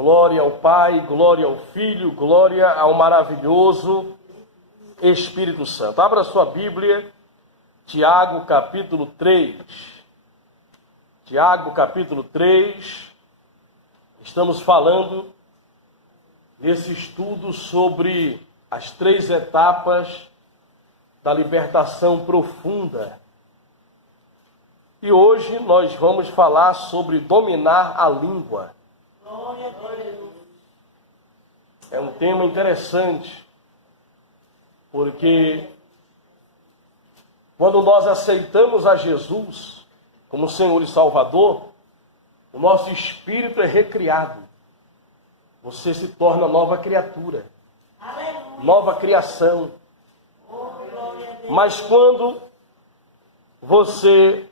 Glória ao Pai, glória ao Filho, glória ao maravilhoso Espírito Santo. Abra sua Bíblia, Tiago capítulo 3. Tiago capítulo 3. Estamos falando nesse estudo sobre as 3 etapas da libertação profunda. E hoje nós vamos falar sobre dominar a língua. É um tema interessante, porque quando nós aceitamos a Jesus como Senhor e Salvador, o nosso espírito é recriado. Você se torna nova criatura, nova criação. Mas quando você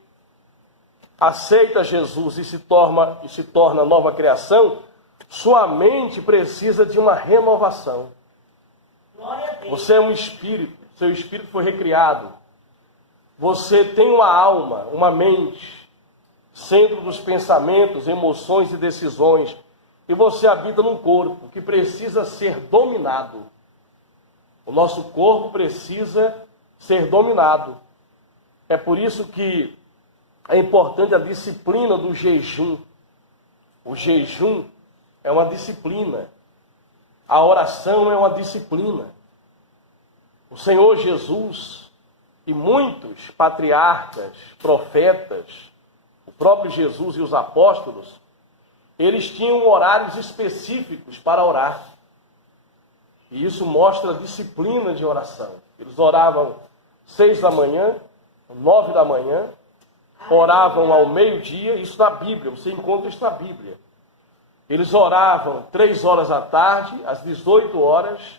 aceita Jesus e se torna nova criação, sua mente precisa de uma renovação. Você é um espírito, seu espírito foi recriado. Você tem uma alma, uma mente, centro dos pensamentos, emoções e decisões. E você habita num corpo que precisa ser dominado. O nosso corpo precisa ser dominado. É por isso que é importante a disciplina do jejum. O jejum é uma disciplina. A oração é uma disciplina. O Senhor Jesus e muitos patriarcas, profetas, o próprio Jesus e os apóstolos, eles tinham horários específicos para orar. E isso mostra a disciplina de oração. Eles oravam 6 da manhã, 9 da manhã, oravam ao meio-dia, isso na Bíblia, você encontra isso na Bíblia. Eles oravam 3 horas da tarde, às 18 horas,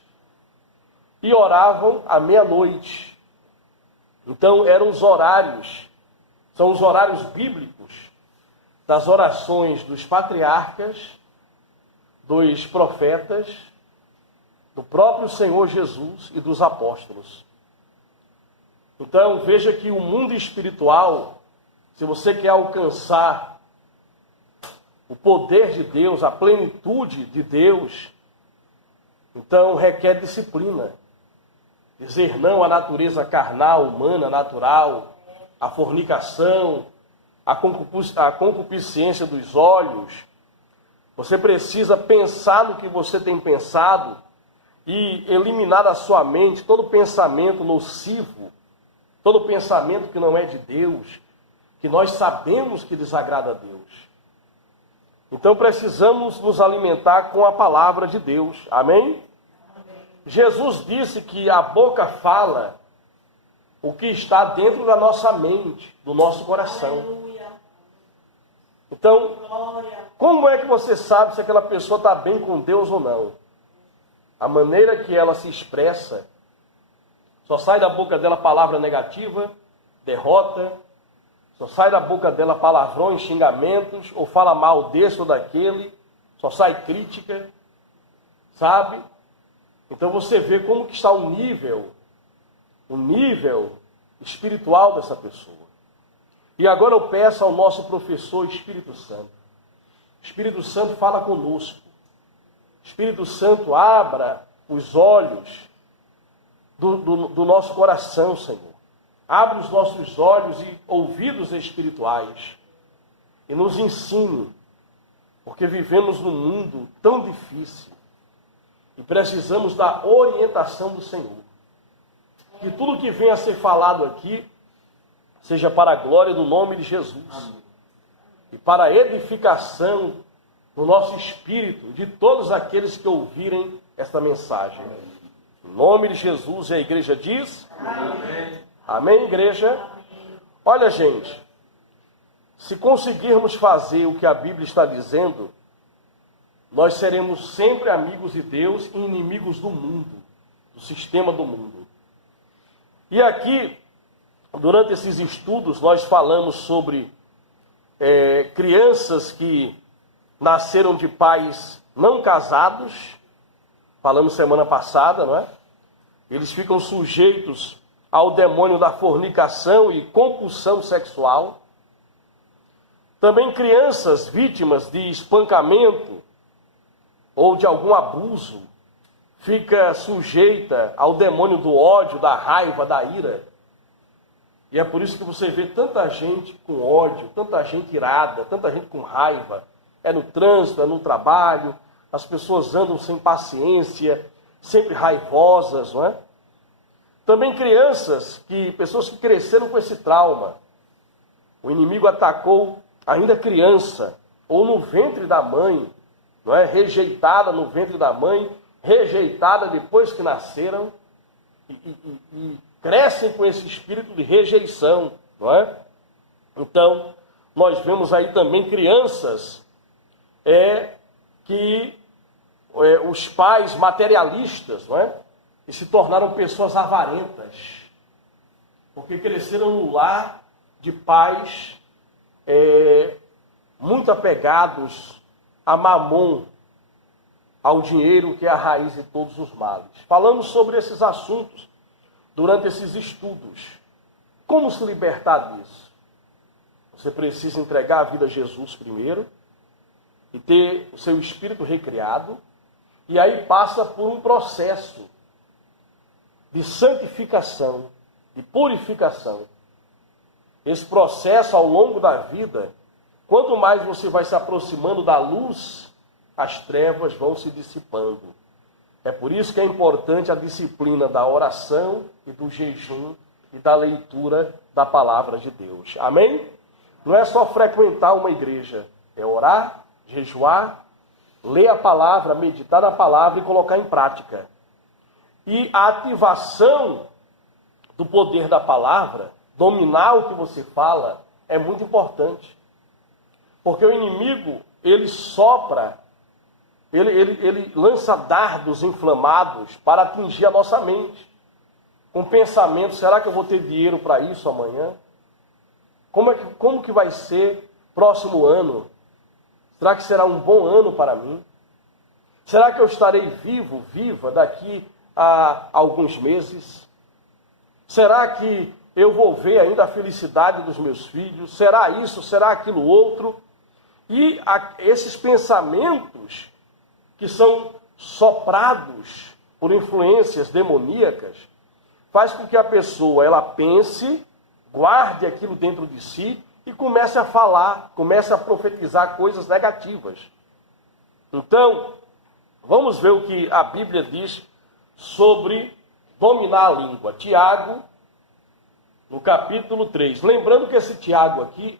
e oravam à meia-noite. Então eram os horários, são os horários bíblicos das orações dos patriarcas, dos profetas, do próprio Senhor Jesus e dos apóstolos. Então veja que o mundo espiritual, se você quer alcançar o poder de Deus, a plenitude de Deus, então requer disciplina. Dizer não à natureza carnal, humana, natural, à fornicação, à concupiscência dos olhos. Você precisa pensar no que você tem pensado e eliminar da sua mente todo pensamento nocivo, todo pensamento que não é de Deus, que nós sabemos que desagrada a Deus. Então precisamos nos alimentar com a palavra de Deus. Amém? Jesus disse que a boca fala o que está dentro da nossa mente, do nosso coração. Então, como é que você sabe se aquela pessoa está bem com Deus ou não? A maneira que ela se expressa, só sai da boca dela palavra negativa, derrota, só sai da boca dela palavrões, xingamentos, ou fala mal desse ou daquele, só sai crítica, sabe? Então você vê como que está o nível espiritual dessa pessoa. E agora eu peço ao nosso professor Espírito Santo. Espírito Santo fala conosco. Espírito Santo, abra os olhos do nosso coração, Senhor. Abre os nossos olhos e ouvidos espirituais e nos ensine, porque vivemos num mundo tão difícil e precisamos da orientação do Senhor. Que tudo que venha a ser falado aqui seja para a glória do nome de Jesus e para a edificação do nosso espírito, de todos aqueles que ouvirem esta mensagem. Em nome de Jesus, e a igreja diz... Amém. Amém, igreja? Amém. Olha, gente, se conseguirmos fazer o que a Bíblia está dizendo, nós seremos sempre amigos de Deus e inimigos do mundo, do sistema do mundo. E aqui, durante esses estudos, nós falamos sobre crianças que nasceram de pais não casados, falamos semana passada, não é? Eles ficam sujeitos ao demônio da fornicação e compulsão sexual. Também crianças vítimas de espancamento ou de algum abuso, fica sujeita ao demônio do ódio, da raiva, da ira. E é por isso que você vê tanta gente com ódio, tanta gente irada, tanta gente com raiva. É no trânsito, é no trabalho, as pessoas andam sem paciência, sempre raivosas, não é? Também pessoas que cresceram com esse trauma. O inimigo atacou ainda criança, ou no ventre da mãe, não é? Rejeitada no ventre da mãe, rejeitada depois que nasceram, e crescem com esse espírito de rejeição, não é? Então, nós vemos aí também crianças os pais materialistas, não é? E se tornaram pessoas avarentas, porque cresceram no lar de pais muito apegados a mamon, ao dinheiro, que é a raiz de todos os males. Falamos sobre esses assuntos durante esses estudos. Como se libertar disso? Você precisa entregar a vida a Jesus primeiro e ter o seu espírito recriado, e aí passa por um processo de santificação, de purificação. Esse processo, ao longo da vida, quanto mais você vai se aproximando da luz, as trevas vão se dissipando. É por isso que é importante a disciplina da oração e do jejum e da leitura da palavra de Deus. Amém? Não é só frequentar uma igreja, é orar, jejuar, ler a palavra, meditar na palavra e colocar em prática. E a ativação do poder da palavra, dominar o que você fala, é muito importante. Porque o inimigo, ele sopra, ele lança dardos inflamados para atingir a nossa mente. Com pensamento, será que eu vou ter dinheiro para isso amanhã? Como que vai ser próximo ano? Será que será um bom ano para mim? Será que eu estarei vivo, viva, daqui a alguns meses? Será que eu vou ver ainda a felicidade dos meus filhos? Será isso? Será aquilo outro? E esses pensamentos que são soprados por influências demoníacas, faz com que a pessoa ela pense, guarde aquilo dentro de si e comece a falar, comece a profetizar coisas negativas. Então, vamos ver o que a Bíblia diz sobre dominar a língua. Tiago, no capítulo 3. Lembrando que esse Tiago aqui,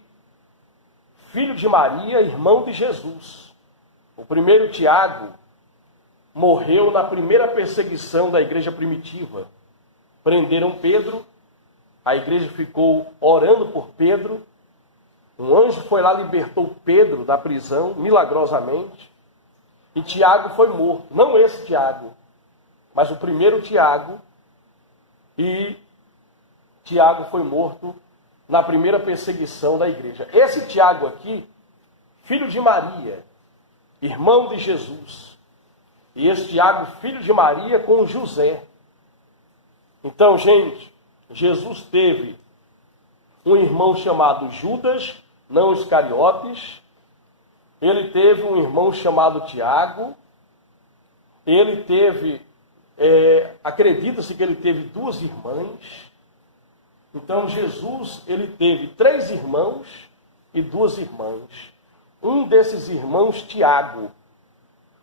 filho de Maria, irmão de Jesus. O primeiro Tiago morreu na primeira perseguição da igreja primitiva. Prenderam Pedro, a igreja ficou orando por Pedro. Um anjo foi lá, libertou Pedro da prisão, milagrosamente. E Tiago foi morto. Não esse Tiago, mas o primeiro Tiago. E Tiago foi morto na primeira perseguição da igreja. Esse Tiago aqui, filho de Maria, irmão de Jesus. E esse Tiago, filho de Maria, com José. Então, gente, Jesus teve um irmão chamado Judas, não Iscariotes. Ele teve um irmão chamado Tiago. Ele teve, acredita-se que ele teve 2 irmãs. Então, Jesus, ele teve 3 irmãos e 2 irmãs. Um desses irmãos, Tiago,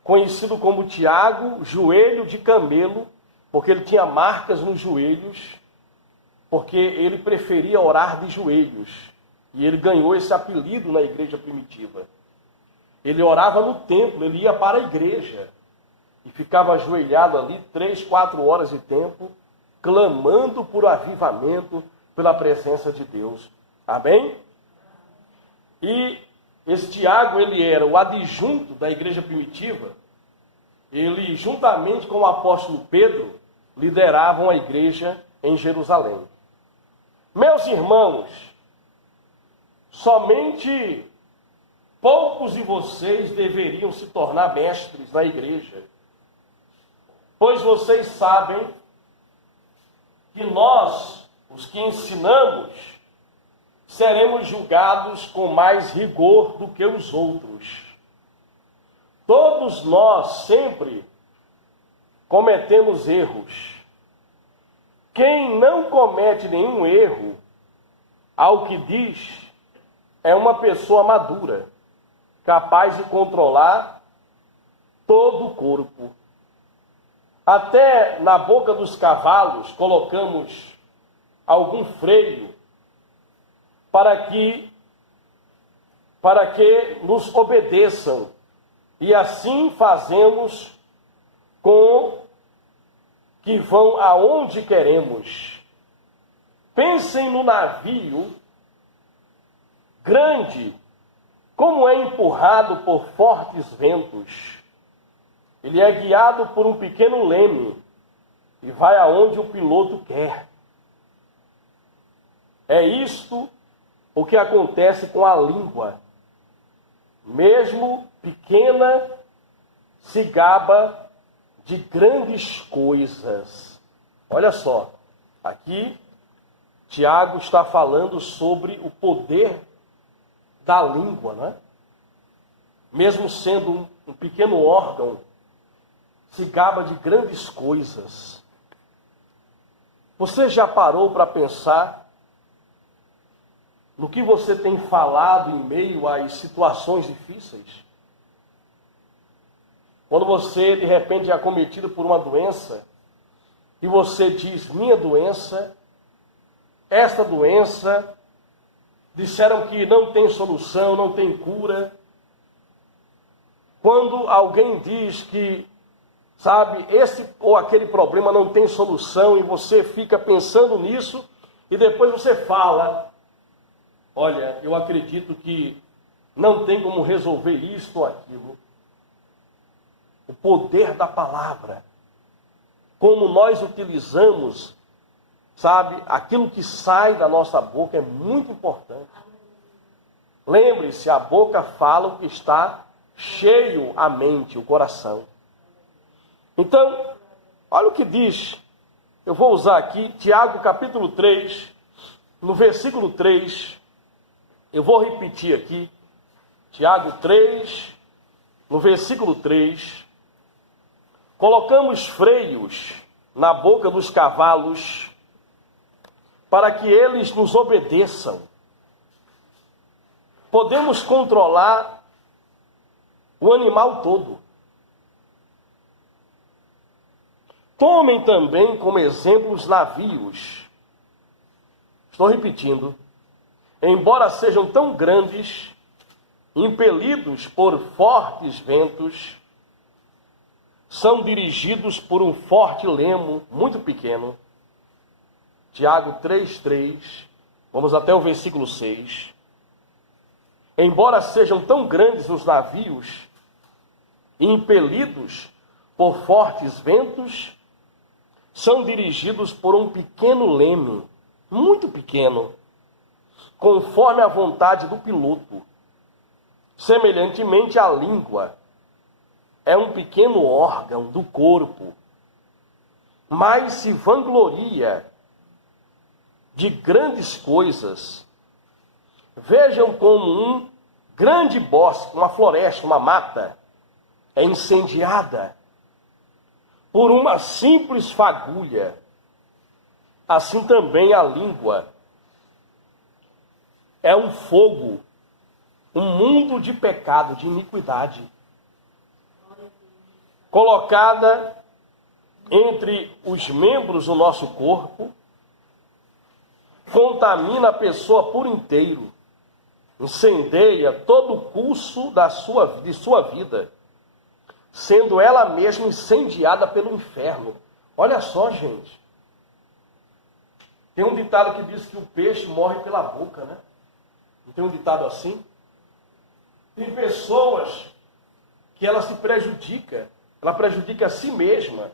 conhecido como Tiago, joelho de camelo, porque ele tinha marcas nos joelhos, porque ele preferia orar de joelhos. E ele ganhou esse apelido na igreja primitiva. Ele orava no templo, ele ia para a igreja e ficava ajoelhado ali 3, 4 horas de tempo, clamando por avivamento, pela presença de Deus. Amém? E esse Tiago, ele era o adjunto da igreja primitiva. Ele, juntamente com o apóstolo Pedro, lideravam a igreja em Jerusalém. Meus irmãos, somente poucos de vocês deveriam se tornar mestres na igreja, pois vocês sabem que nós, os que ensinamos, seremos julgados com mais rigor do que os outros. Todos nós sempre cometemos erros. Quem não comete nenhum erro, ao que diz, é uma pessoa madura, capaz de controlar todo o corpo. Até na boca dos cavalos colocamos algum freio para que nos obedeçam. E assim fazemos com que vão aonde queremos. Pensem no navio grande, como é empurrado por fortes ventos. Ele é guiado por um pequeno leme e vai aonde o piloto quer. É isto o que acontece com a língua. Mesmo pequena, se gaba de grandes coisas. Olha só, aqui Tiago está falando sobre o poder da língua, né? Mesmo sendo um pequeno órgão, se gaba de grandes coisas. Você já parou para pensar no que você tem falado em meio às situações difíceis? Quando você, de repente, é acometido por uma doença, e você diz, minha doença, esta doença, disseram que não tem solução, não tem cura. Quando alguém diz que, sabe, esse ou aquele problema não tem solução, e você fica pensando nisso, e depois você fala, olha, eu acredito que não tem como resolver isto ou aquilo. O poder da palavra. Como nós utilizamos, sabe, aquilo que sai da nossa boca é muito importante. Lembre-se, a boca fala o que está cheio a mente, o coração. Então, olha o que diz. Eu vou usar aqui, Tiago capítulo 3, no versículo 3. Eu vou repetir aqui, Tiago 3, no versículo 3. Colocamos freios na boca dos cavalos para que eles nos obedeçam. Podemos controlar o animal todo. Tomem também como exemplo os navios. Estou repetindo. Embora sejam tão grandes, impelidos por fortes ventos, são dirigidos por um forte lemo muito pequeno. Tiago 3:3, vamos até o versículo 6. Embora sejam tão grandes os navios, impelidos por fortes ventos, são dirigidos por um pequeno leme, muito pequeno, conforme a vontade do piloto. Semelhantemente, a língua é um pequeno órgão do corpo, mas se vangloria de grandes coisas. Vejam como um grande bosque, uma floresta, uma mata, é incendiada por uma simples fagulha. Assim também a língua é um fogo, um mundo de pecado, de iniquidade, colocada entre os membros do nosso corpo, contamina a pessoa por inteiro, incendeia todo o curso de sua vida, sendo ela mesma incendiada pelo inferno. Olha só, gente. Tem um ditado que diz que o peixe morre pela boca, né? Não tem um ditado assim? Tem pessoas que ela se prejudica. Ela prejudica a si mesma.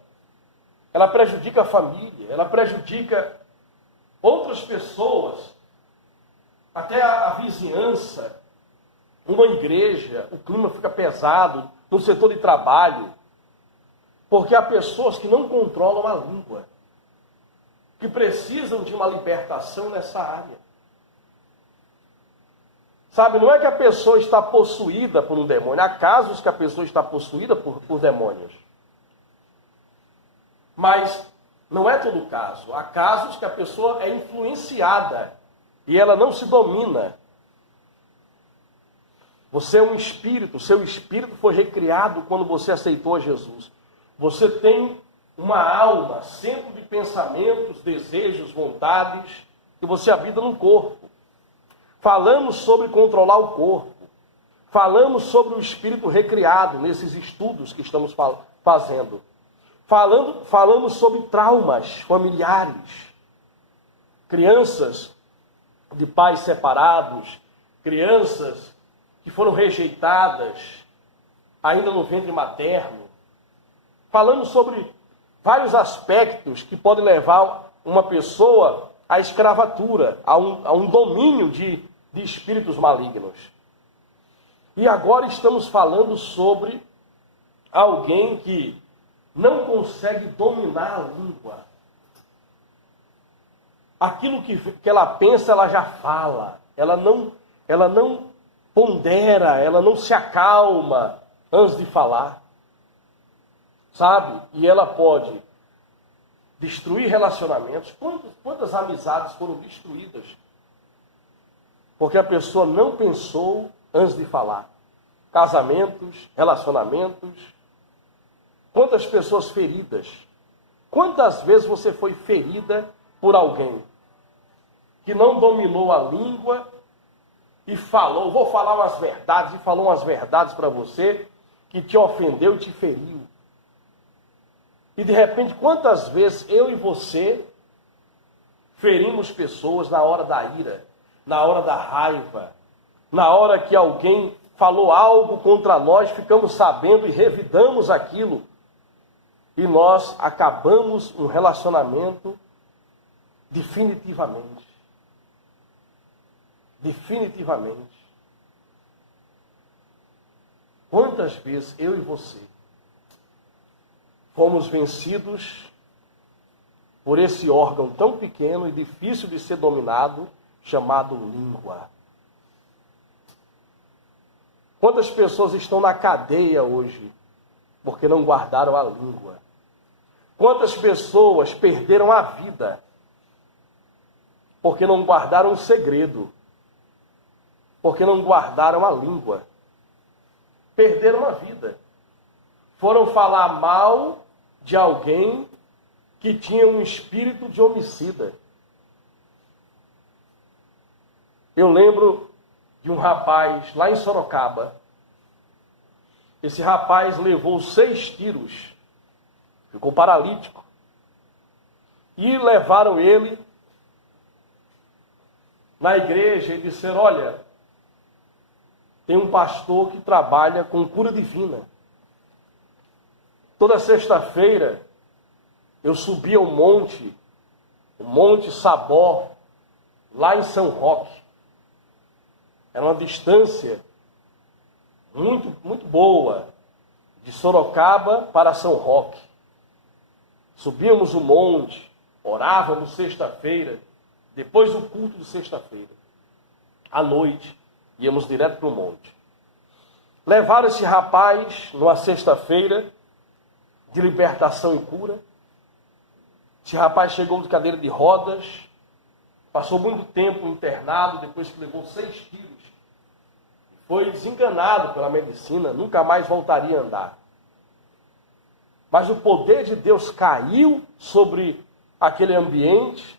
Ela prejudica a família. Ela prejudica outras pessoas. Até a vizinhança. Uma igreja. O clima fica pesado no setor de trabalho. Porque há pessoas que não controlam a língua. Que precisam de uma libertação nessa área. Sabe, não é que a pessoa está possuída por um demônio. Há casos que a pessoa está possuída por demônios. Mas não é todo caso. Há casos que a pessoa é influenciada e ela não se domina. Você é um espírito, seu espírito foi recriado quando você aceitou a Jesus. Você tem uma alma, centro de pensamentos, desejos, vontades, que você habita no corpo. Falamos sobre controlar o corpo. Falamos sobre o espírito recriado nesses estudos que estamos fazendo. Falamos sobre traumas familiares. Crianças de pais separados, crianças que foram rejeitadas ainda no ventre materno. Falamos sobre vários aspectos que podem levar uma pessoa à escravatura, a um domínio de espíritos malignos. E agora estamos falando sobre alguém que não consegue dominar a língua. Aquilo que ela pensa, ela já fala. Ela não pondera, ela não se acalma antes de falar. Sabe? E ela pode destruir relacionamentos. Quantas amizades foram destruídas? Porque a pessoa não pensou antes de falar. Casamentos, relacionamentos. Quantas pessoas feridas? Quantas vezes você foi ferida por alguém que não dominou a língua e falou, vou falar umas verdades, e falou umas verdades para você que te ofendeu e te feriu. E de repente, quantas vezes eu e você ferimos pessoas na hora da ira, na hora da raiva, na hora que alguém falou algo contra nós, ficamos sabendo e revidamos aquilo. E nós acabamos um relacionamento definitivamente. Definitivamente. Quantas vezes eu e você fomos vencidos por esse órgão tão pequeno e difícil de ser dominado, chamado língua? Quantas pessoas estão na cadeia hoje porque não guardaram a língua? Quantas pessoas perderam a vida porque não guardaram o segredo? Porque não guardaram a língua? Perderam a vida. Foram falar mal de alguém que tinha um espírito de homicida. Eu lembro de um rapaz lá em Sorocaba. Esse rapaz levou 6 tiros. Ficou paralítico. E levaram ele na igreja e disseram, olha, tem um pastor que trabalha com cura divina. Toda sexta-feira eu subia o Monte Sabó, lá em São Roque. Era uma distância muito, muito boa, de Sorocaba para São Roque. Subíamos o monte, orávamos sexta-feira, depois do culto de sexta-feira. À noite, íamos direto para o monte. Levaram esse rapaz numa sexta-feira de libertação e cura. Esse rapaz chegou de cadeira de rodas, passou muito tempo internado, depois que levou 6 tiros. Foi desenganado pela medicina, nunca mais voltaria a andar. Mas o poder de Deus caiu sobre aquele ambiente,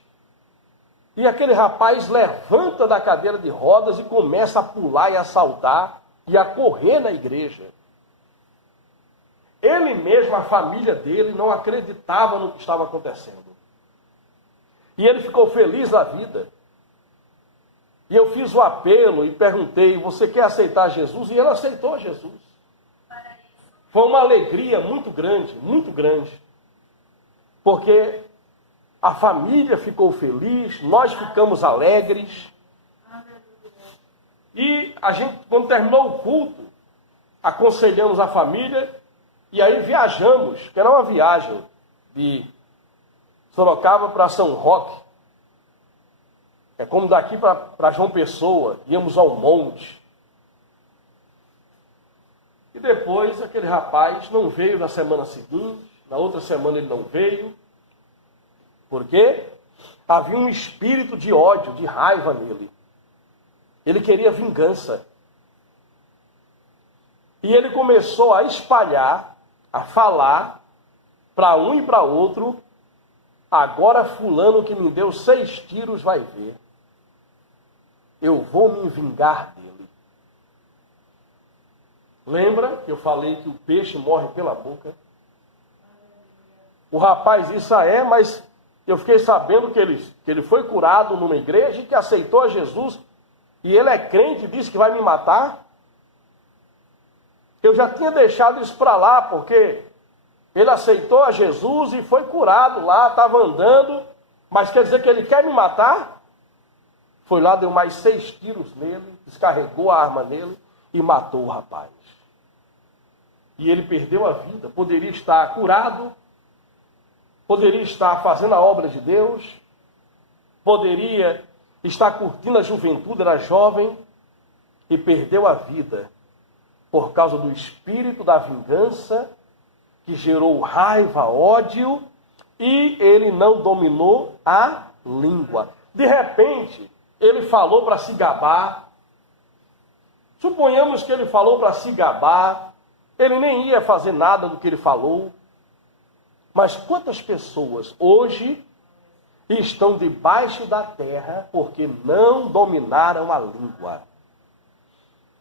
e aquele rapaz levanta da cadeira de rodas e começa a pular e a saltar e a correr na igreja. Ele mesmo, a família dele, não acreditava no que estava acontecendo. E ele ficou feliz da vida. E eu fiz o apelo e perguntei, você quer aceitar Jesus? E ele aceitou Jesus. Foi uma alegria muito grande. Porque a família ficou feliz, nós ficamos alegres. E a gente, quando terminou o culto, aconselhamos a família e aí viajamos, que era uma viagem de Sorocaba para São Roque. É como daqui para João Pessoa, íamos ao monte. E depois aquele rapaz não veio na semana seguinte, na outra semana ele não veio. Por quê? Havia um espírito de ódio, de raiva nele. Ele queria vingança. E ele começou a espalhar, a falar, para um e para outro, agora fulano que me deu 6 tiros vai ver. Eu vou me vingar dele. Lembra que eu falei que o peixe morre pela boca? O rapaz, isso mas eu fiquei sabendo que ele foi curado numa igreja e que aceitou a Jesus. E ele é crente e disse que vai me matar. Eu já tinha deixado isso para lá, porque ele aceitou a Jesus e foi curado lá, estava andando. Mas quer dizer que ele quer me matar? Foi lá, deu mais 6 tiros nele, descarregou a arma nele e matou o rapaz. E ele perdeu a vida. Poderia estar curado, poderia estar fazendo a obra de Deus, poderia estar curtindo a juventude, era jovem, e perdeu a vida por causa do espírito da vingança, que gerou raiva, ódio, e ele não dominou a língua. De repente, ele falou para se gabar. Suponhamos que ele falou para se gabar. Ele nem ia fazer nada do que ele falou. Mas quantas pessoas hoje estão debaixo da terra porque não dominaram a língua?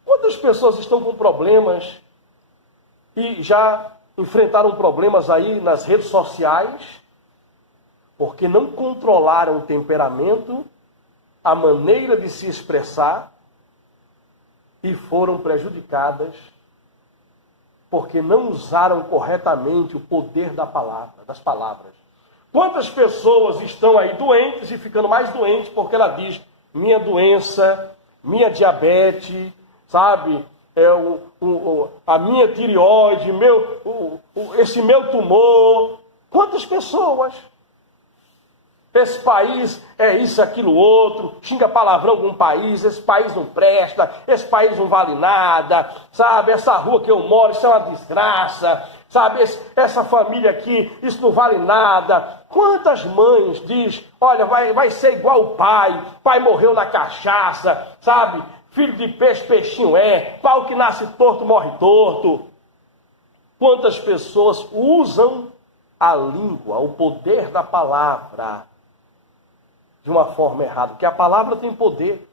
Quantas pessoas estão com problemas e já enfrentaram problemas aí nas redes sociais porque não controlaram o temperamento, a maneira de se expressar e foram prejudicadas porque não usaram corretamente o poder das palavras. Quantas pessoas estão aí doentes e ficando mais doentes porque ela diz, minha doença, minha diabetes, sabe, a minha tireoide, esse meu tumor. Quantas pessoas? Esse país é isso, aquilo, outro, xinga palavrão com um país, esse país não presta, esse país não vale nada, sabe, essa rua que eu moro, isso é uma desgraça, sabe, essa família aqui, isso não vale nada. Quantas mães diz, olha, vai ser igual o pai morreu na cachaça, sabe, filho de peixe, peixinho pau que nasce torto, morre torto. Quantas pessoas usam a língua, o poder da palavra, de uma forma errada, porque a palavra tem poder.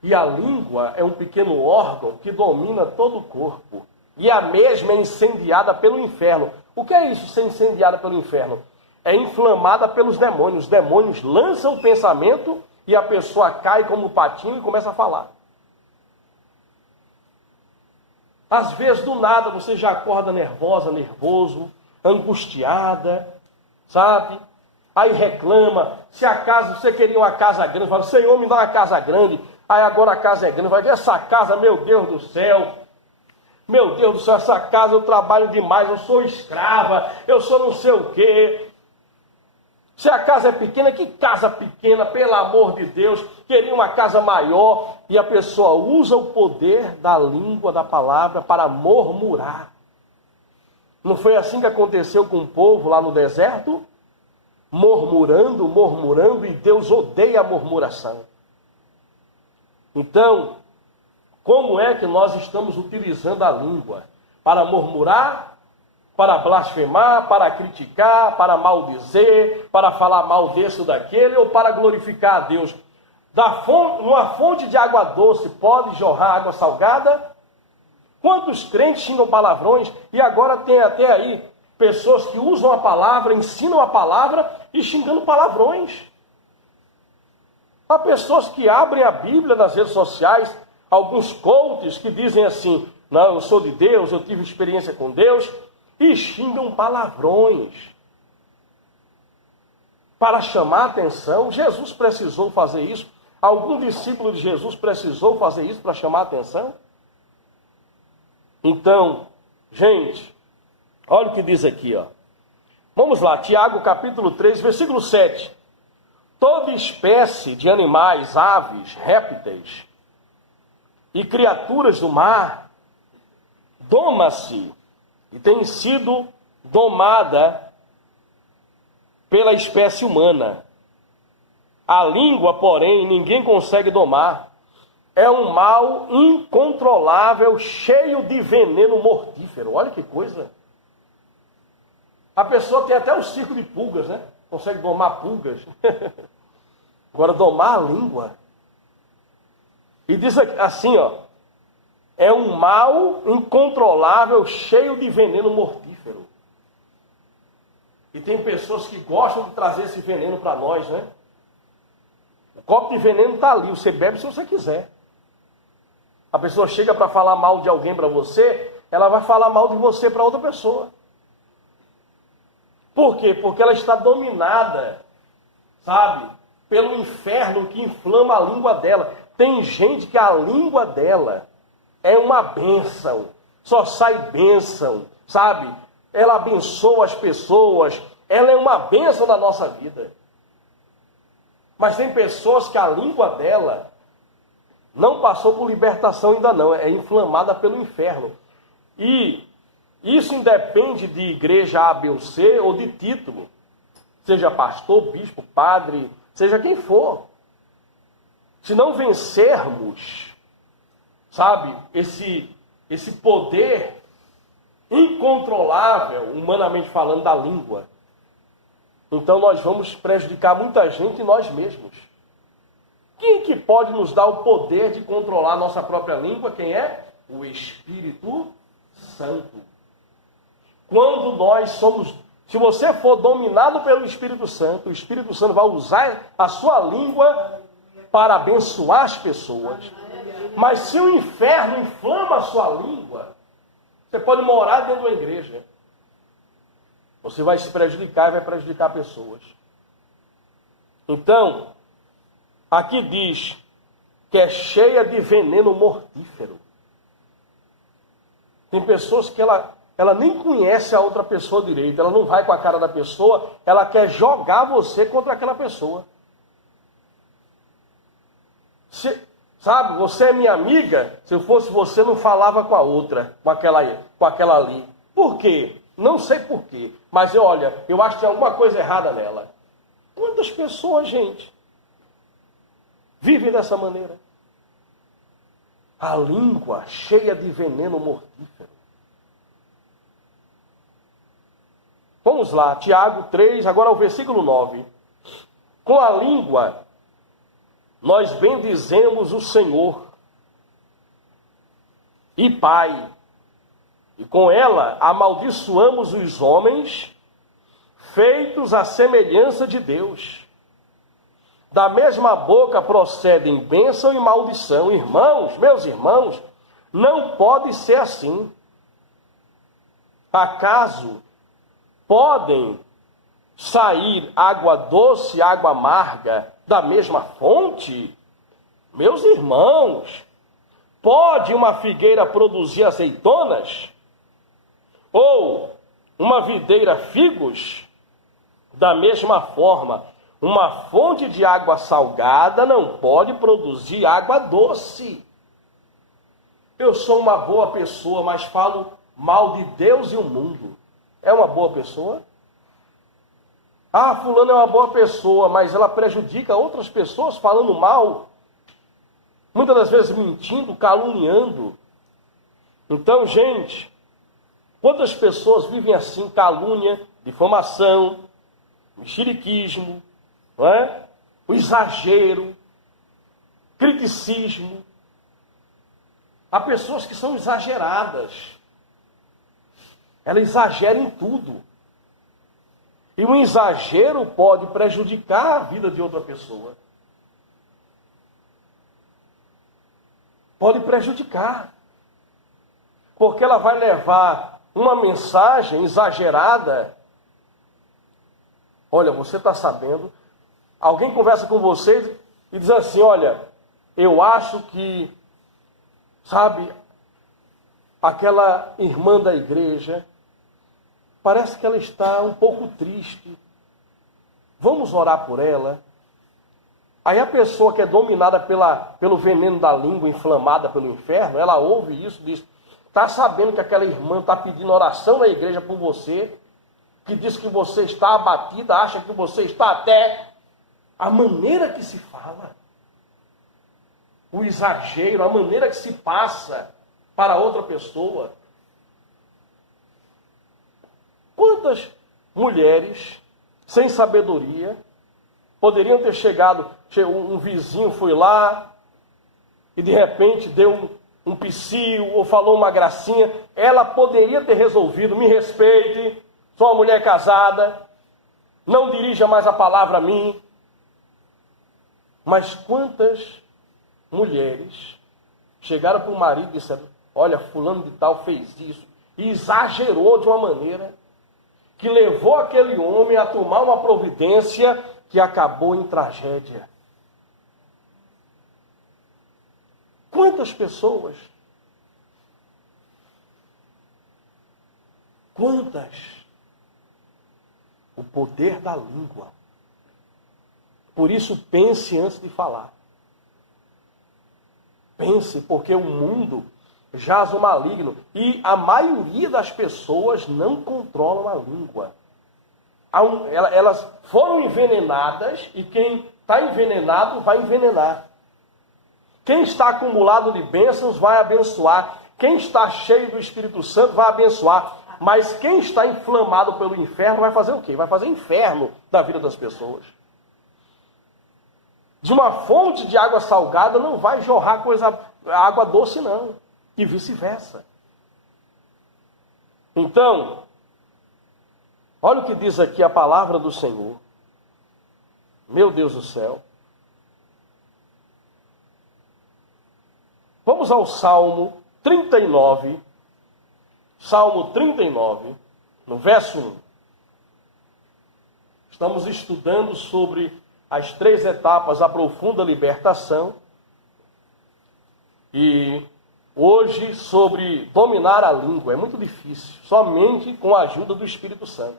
E a língua é um pequeno órgão que domina todo o corpo. E a mesma é incendiada pelo inferno. O que é isso, ser incendiada pelo inferno? É inflamada pelos demônios. Os demônios lançam o pensamento e a pessoa cai como um patinho e começa a falar. Às vezes, do nada, você já acorda nervosa, nervoso, angustiada, sabe? Aí reclama, se a casa, você queria uma casa grande, fala, Senhor, me dá uma casa grande, aí agora a casa é grande, vai ver essa casa, meu Deus do céu, essa casa eu trabalho demais, eu sou escrava, eu sou não sei o quê. Se a casa é pequena, que casa pequena, pelo amor de Deus, queria uma casa maior, e a pessoa usa o poder da língua, da palavra, para murmurar. Não foi assim que aconteceu com o povo lá no deserto? Murmurando, e Deus odeia a murmuração. Então, como é que nós estamos utilizando a língua? Para murmurar, para blasfemar, para criticar, para maldizer, para falar mal desse ou daquele, ou para glorificar a Deus? Numa fonte de água doce pode jorrar água salgada? Quantos crentes xingam palavrões? E agora tem até aí pessoas que usam a palavra, ensinam a palavra e xingando palavrões. Há pessoas que abrem a Bíblia nas redes sociais, alguns coaches que dizem assim, não, eu sou de Deus, eu tive experiência com Deus, e xingam palavrões. Para chamar a atenção, Jesus precisou fazer isso? Algum discípulo de Jesus precisou fazer isso para chamar a atenção? Então, gente, olha o que diz aqui, ó. Vamos lá, Tiago capítulo 3, versículo 7. Toda espécie de animais, aves, répteis e criaturas do mar doma-se e tem sido domada pela espécie humana. A língua, porém, ninguém consegue domar. É um mal incontrolável, cheio de veneno mortífero. Olha que coisa. A pessoa tem até o circo de pulgas, né? Consegue domar pulgas. Agora, domar a língua. E diz assim, ó. É um mal incontrolável, cheio de veneno mortífero. E tem pessoas que gostam de trazer esse veneno para nós, né? O copo de veneno está ali, você bebe se você quiser. A pessoa chega para falar mal de alguém para você, ela vai falar mal de você para outra pessoa. Por quê? Porque ela está dominada, sabe, pelo inferno que inflama a língua dela. Tem gente que a língua dela é uma bênção, só sai bênção, sabe? Ela abençoa as pessoas, ela é uma bênção na nossa vida. Mas tem pessoas que a língua dela não passou por libertação ainda não, é inflamada pelo inferno. E isso independe de igreja A, B ou C ou de título. Seja pastor, bispo, padre, seja quem for. Se não vencermos, sabe, esse poder incontrolável, humanamente falando, da língua, então nós vamos prejudicar muita gente e nós mesmos. Quem que pode nos dar o poder de controlar a nossa própria língua? Quem é? O Espírito Santo. Quando nós somos... Se você for dominado pelo Espírito Santo, o Espírito Santo vai usar a sua língua para abençoar as pessoas. Mas se o inferno inflama a sua língua, você pode morar dentro de uma igreja. Você vai se prejudicar e vai prejudicar pessoas. Então, aqui diz que é cheia de veneno mortífero. Tem pessoas que ela nem conhece a outra pessoa direito, ela não vai com a cara da pessoa, ela quer jogar você contra aquela pessoa. Sabe, você é minha amiga, se eu fosse você, não falava com a outra, com aquela ali. Por quê? Não sei por quê, mas eu acho que tem alguma coisa errada nela. Quantas pessoas, gente, vivem dessa maneira? A língua cheia de veneno mortífero. Vamos lá, Tiago 3, agora o versículo 9. Com a língua, nós bendizemos o Senhor e Pai, e com ela amaldiçoamos os homens, feitos à semelhança de Deus. Da mesma boca procedem bênção e maldição. Irmãos, meus irmãos, não pode ser assim. Acaso podem sair água doce e água amarga da mesma fonte? Meus irmãos, pode uma figueira produzir azeitonas? Ou uma videira figos? Da mesma forma, uma fonte de água salgada não pode produzir água doce. Eu sou uma boa pessoa, mas falo mal de Deus e o mundo. É uma boa pessoa? Ah, fulano é uma boa pessoa, mas ela prejudica outras pessoas falando mal. Muitas das vezes mentindo, caluniando. Então, gente, quantas pessoas vivem assim? Calúnia, difamação, mexeriquismo, não é? O exagero, criticismo. Há pessoas que são exageradas. Ela exagera em tudo. E um exagero pode prejudicar a vida de outra pessoa. Pode prejudicar. Porque ela vai levar uma mensagem exagerada. Olha, você está sabendo. Alguém conversa com você e diz assim, olha, eu acho que, sabe, aquela irmã da igreja, parece que ela está um pouco triste. Vamos orar por ela. Aí a pessoa que é dominada pelo veneno da língua, inflamada pelo inferno, ela ouve isso e diz, está sabendo que aquela irmã está pedindo oração na igreja por você, que diz que você está abatida, acha que você está até... A maneira que se fala, o exagero, a maneira que se passa para outra pessoa. Quantas mulheres, sem sabedoria, poderiam ter chegado, um vizinho foi lá, e de repente deu um psiu, ou falou uma gracinha, ela poderia ter resolvido, me respeite, sou uma mulher casada, não dirija mais a palavra a mim. Mas quantas mulheres chegaram para o marido e disseram, olha, fulano de tal fez isso, e exagerou de uma maneira que levou aquele homem a tomar uma providência que acabou em tragédia. Quantas pessoas? Quantas? O poder da língua. Por isso, pense antes de falar. Pense, porque o mundo jaz o maligno. E a maioria das pessoas não controlam a língua. Elas foram envenenadas e quem está envenenado vai envenenar. Quem está acumulado de bênçãos vai abençoar. Quem está cheio do Espírito Santo vai abençoar. Mas quem está inflamado pelo inferno vai fazer o quê? Vai fazer inferno da vida das pessoas. De uma fonte de água salgada não vai jorrar água doce, não. E vice-versa. Então, olha o que diz aqui a palavra do Senhor. Meu Deus do céu. Vamos ao Salmo 39. Salmo 39, no verso 1. Estamos estudando sobre as 3 etapas da profunda libertação. E hoje sobre dominar a língua. É muito difícil, somente com a ajuda do Espírito Santo.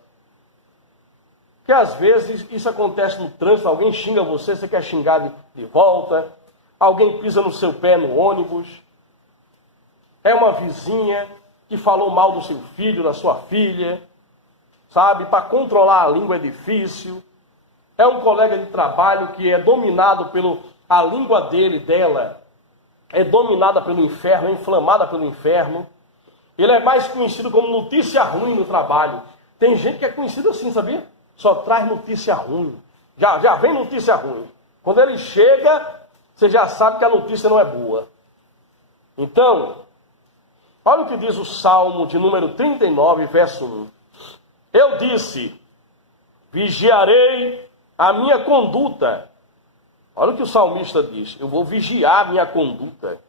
Porque às vezes isso acontece no trânsito, alguém xinga você, você quer xingar de volta. Alguém pisa no seu pé no ônibus. É uma vizinha que falou mal do seu filho, da sua filha. Sabe, para controlar a língua é difícil. É um colega de trabalho que é dominado a língua dela, é dominada pelo inferno, é inflamada pelo inferno. Ele é mais conhecido como notícia ruim no trabalho. Tem gente que é conhecido assim, sabia? Só traz notícia ruim. Já vem notícia ruim. Quando ele chega, você já sabe que a notícia não é boa. Então, olha o que diz o Salmo de número 39, verso 1. Eu disse, vigiarei a minha conduta. Olha o que o salmista diz. Eu vou vigiar a minha conduta.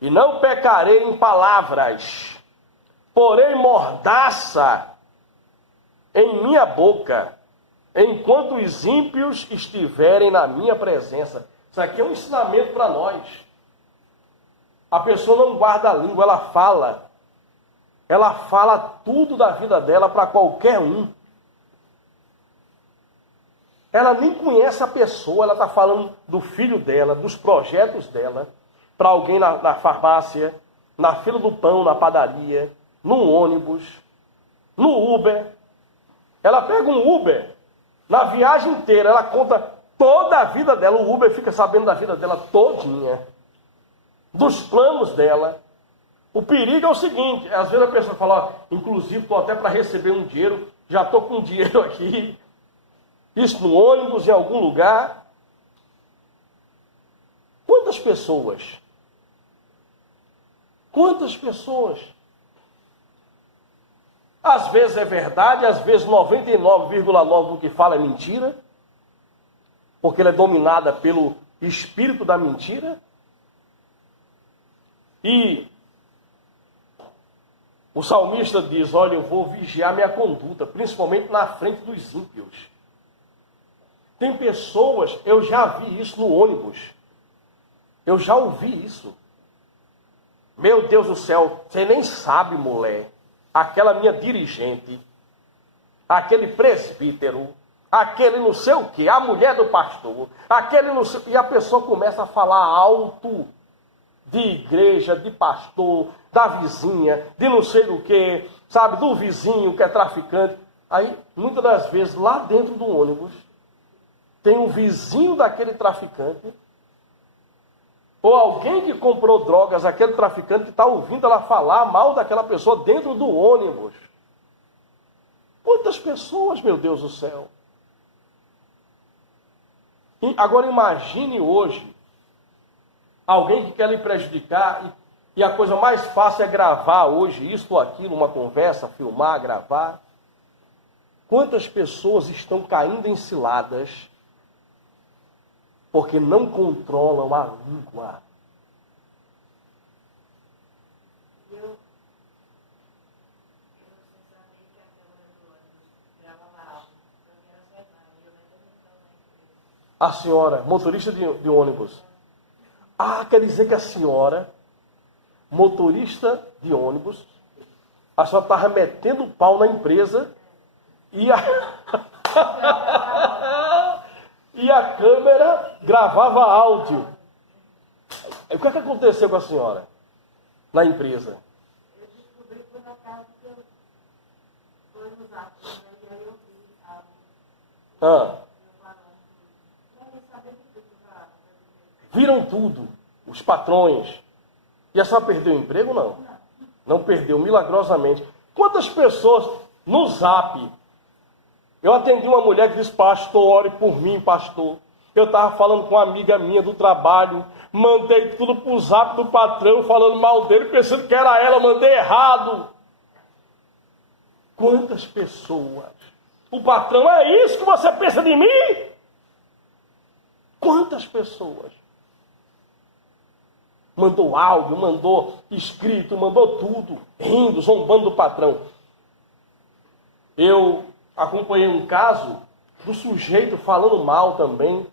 E não pecarei em palavras. Porém mordaça em minha boca. Enquanto os ímpios estiverem na minha presença. Isso aqui é um ensinamento para nós. A pessoa não guarda a língua, ela fala. Ela fala tudo da vida dela para qualquer um. Ela nem conhece a pessoa, ela está falando do filho dela, dos projetos dela, para alguém na farmácia, na fila do pão, na padaria, no ônibus, no Uber. Ela pega um Uber, na viagem inteira, ela conta toda a vida dela, o Uber fica sabendo da vida dela todinha, dos planos dela. O perigo é o seguinte, às vezes a pessoa fala, inclusive estou até para receber um dinheiro, já estou com dinheiro aqui, isso no ônibus, em algum lugar. Quantas pessoas? Quantas pessoas? Às vezes é verdade, às vezes 99,9% do que fala é mentira, porque ela é dominada pelo espírito da mentira. E o salmista diz, olha, eu vou vigiar minha conduta, principalmente na frente dos ímpios. Tem pessoas, eu já vi isso no ônibus. Eu já ouvi isso. Meu Deus do céu, você nem sabe, mulher. Aquela minha dirigente, aquele presbítero, aquele não sei o quê, a mulher do pastor, aquele não sei... E a pessoa começa a falar alto de igreja, de pastor, da vizinha, de não sei do quê, sabe, do vizinho que é traficante. Aí, muitas das vezes, lá dentro do ônibus, tem um vizinho daquele traficante, ou alguém que comprou drogas, aquele traficante que está ouvindo ela falar mal daquela pessoa dentro do ônibus. Quantas pessoas, meu Deus do céu. E agora imagine hoje, alguém que quer lhe prejudicar, e a coisa mais fácil é gravar hoje, isto ou aquilo, uma conversa, filmar, gravar. Quantas pessoas estão caindo em ciladas porque não controlam a língua? A senhora, motorista de ônibus. Quer dizer que a senhora, motorista de ônibus, a senhora estava metendo o pau na empresa e e a câmera gravava áudio. O que é que aconteceu com a senhora na empresa? Eu descobri por acaso que eu fui nos atos, e aí eu vi algo. Viram tudo, os patrões. E a senhora perdeu o emprego? Não. Não perdeu, milagrosamente. Quantas pessoas no Zap? Eu atendi uma mulher que disse, pastor, ore por mim, pastor. Eu estava falando com uma amiga minha do trabalho, mandei tudo pro Zap do patrão, falando mal dele, pensando que era ela, mandei errado. Quantas pessoas? O patrão, é isso que você pensa de mim? Quantas pessoas? Mandou áudio, mandou escrito, mandou tudo, rindo, zombando do patrão. Eu acompanhei um caso do sujeito falando mal também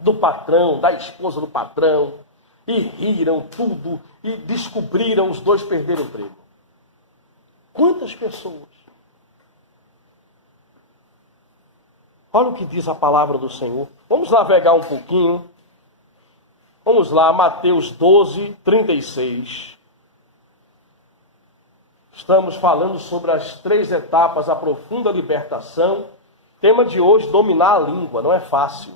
do patrão, da esposa do patrão, e riram tudo, e descobriram, os dois perderam o emprego. Quantas pessoas? Olha o que diz a palavra do Senhor. Vamos navegar um pouquinho. Vamos lá, Mateus 12, 36. Estamos falando sobre as 3 etapas, a profunda libertação. Tema de hoje, dominar a língua. Não é fácil.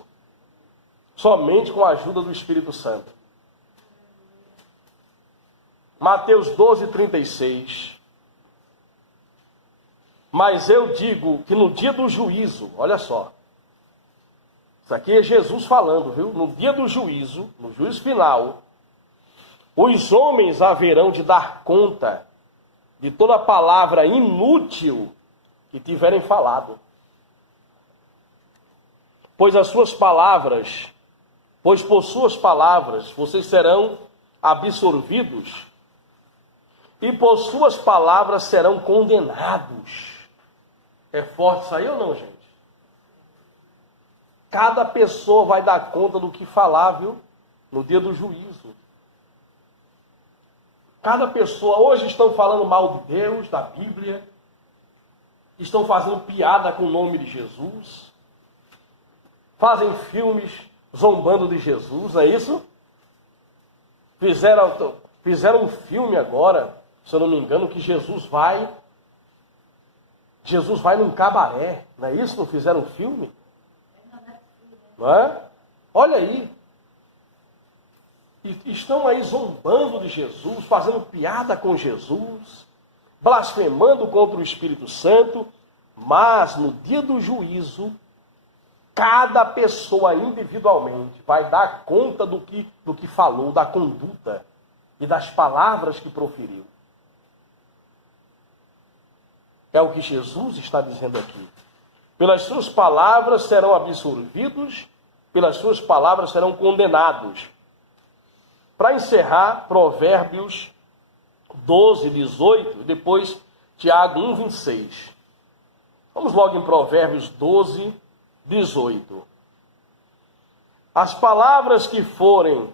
Somente com a ajuda do Espírito Santo. Mateus 12, 36. Mas eu digo que no dia do juízo, olha só. Isso aqui é Jesus falando, viu? No dia do juízo, no juízo final, os homens haverão de dar conta de toda palavra inútil que tiverem falado. Pois por suas palavras, vocês serão absorvidos, e por suas palavras serão condenados. É forte isso aí ou não, gente? Cada pessoa vai dar conta do que falar, viu? No dia do juízo. Cada pessoa, hoje estão falando mal de Deus, da Bíblia, estão fazendo piada com o nome de Jesus, fazem filmes zombando de Jesus, não é isso? Fizeram um filme agora, se eu não me engano, que Jesus vai num cabaré, não é isso? Não fizeram um filme? Não é? Olha aí. E estão aí zombando de Jesus, fazendo piada com Jesus, blasfemando contra o Espírito Santo, mas no dia do juízo, cada pessoa individualmente vai dar conta do que falou, da conduta e das palavras que proferiu. É o que Jesus está dizendo aqui. Pelas suas palavras serão absorvidos, pelas suas palavras serão condenados. Para encerrar, Provérbios 12, 18, depois Tiago 1, 26. Vamos logo em Provérbios 12, 18. As palavras que forem,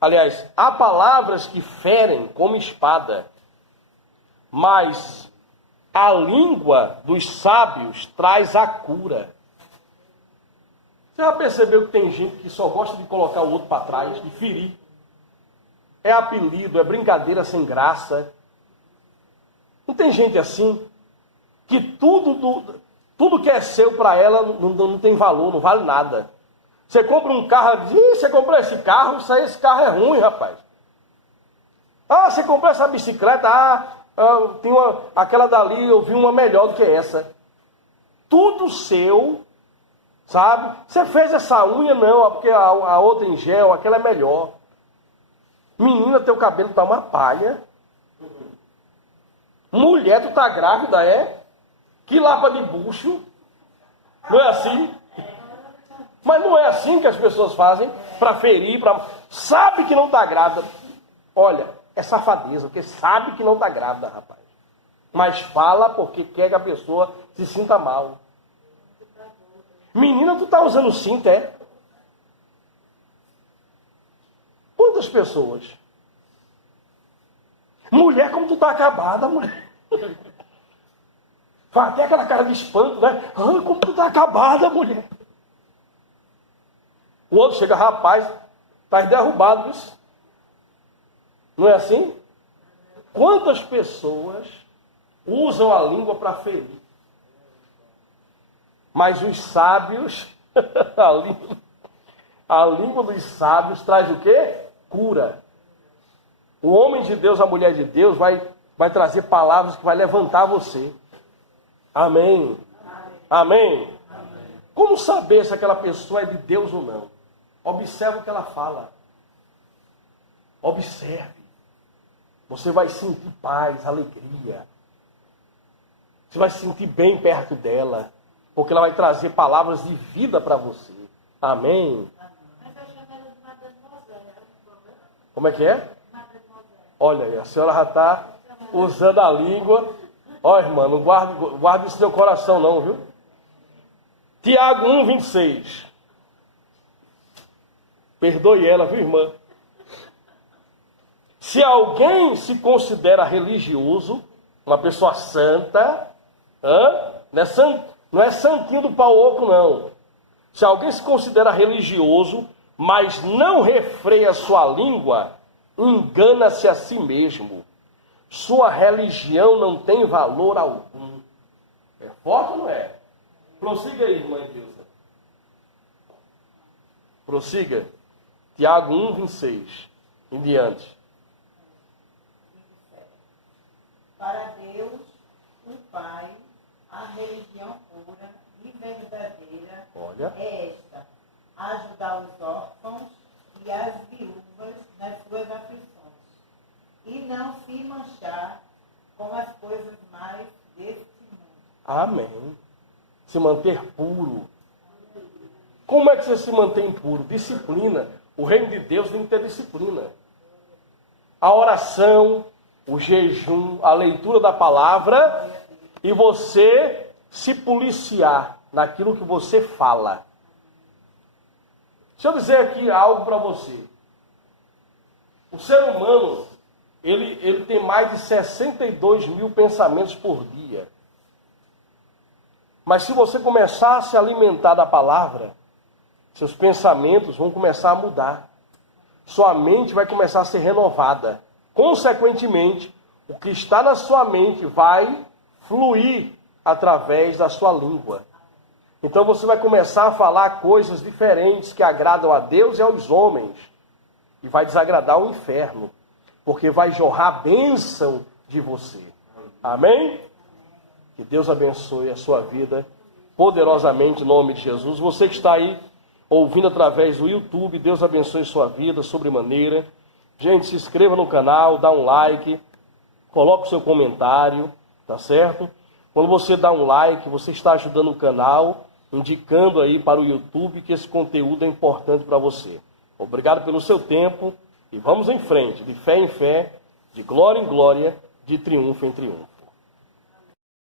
aliás, há palavras que ferem como espada, mas a língua dos sábios traz a cura. Você já percebeu que tem gente que só gosta de colocar o outro para trás, de ferir? É apelido, é brincadeira sem graça. Não tem gente assim? Que tudo que é seu para ela não tem valor, não vale nada. Você compra um carro, diz, você comprou esse carro, esse carro é ruim, rapaz. Ah, você comprou essa bicicleta, tem aquela dali, eu vi uma melhor do que essa. Tudo seu, sabe? Você fez essa unha, não, porque a outra em gel, aquela é melhor. Menina, teu cabelo tá uma palha. Mulher, tu tá grávida, é? Que lapa de bucho. Não é assim? Mas não é assim que as pessoas fazem para ferir, sabe que não está grávida. Olha, é safadeza, porque sabe que não está grávida, rapaz. Mas fala porque quer que a pessoa se sinta mal. Menina, tu tá usando cinto, é? Quantas pessoas? Mulher, como tu tá acabada, mulher. Faz até aquela cara de espanto, né? Ah, como tu tá acabada, mulher. O outro chega, rapaz, tá derrubado isso. Não é assim? Quantas pessoas usam a língua para ferir? Mas os sábios, a língua dos sábios traz o quê? Cura. O homem de Deus, a mulher de Deus vai trazer palavras que vai levantar você. Amém. Amém. Como saber se aquela pessoa é de Deus ou não? Observe o que ela fala. Observe. Você vai sentir paz, alegria. Você vai se sentir bem perto dela. Porque ela vai trazer palavras de vida para você. Amém? Como é que é? Olha aí, a senhora já está usando a língua. Ó, irmã, não guarde isso no seu coração não, viu? Tiago 1:26. Perdoe ela, viu, irmã? Se alguém se considera religioso, uma pessoa santa, não é santinho do pau oco, não. Se alguém se considera religioso, mas não refreia sua língua, engana-se a si mesmo. Sua religião não tem valor algum. É forte ou não é? Prossiga aí, irmã Dilsa. Prossiga. Tiago 1:26. Em diante. Para Deus, o Pai, a religião pura e verdadeira é esta: ajudar os órfãos e as viúvas nas suas aflições, e não se manchar com as coisas mais deste mundo. Amém. Se manter puro. Como é que você se mantém puro? Disciplina. O reino de Deus tem que ter disciplina. A oração, o jejum, a leitura da palavra e você se policiar naquilo que você fala. Deixa eu dizer aqui algo para você. O ser humano, ele tem mais de 62 mil pensamentos por dia. Mas se você começar a se alimentar da palavra, seus pensamentos vão começar a mudar. Sua mente vai começar a ser renovada. Consequentemente, o que está na sua mente vai fluir através da sua língua. Então você vai começar a falar coisas diferentes que agradam a Deus e aos homens. E vai desagradar o inferno. Porque vai jorrar a bênção de você. Amém? Que Deus abençoe a sua vida poderosamente em nome de Jesus. Você que está aí ouvindo através do YouTube, Deus abençoe sua vida sobremaneira. Gente, se inscreva no canal, dá um like, coloque o seu comentário, tá certo? Quando você dá um like, você está ajudando o canal, indicando aí para o YouTube que esse conteúdo é importante para você. Obrigado pelo seu tempo e vamos em frente, de fé em fé, de glória em glória, de triunfo em triunfo.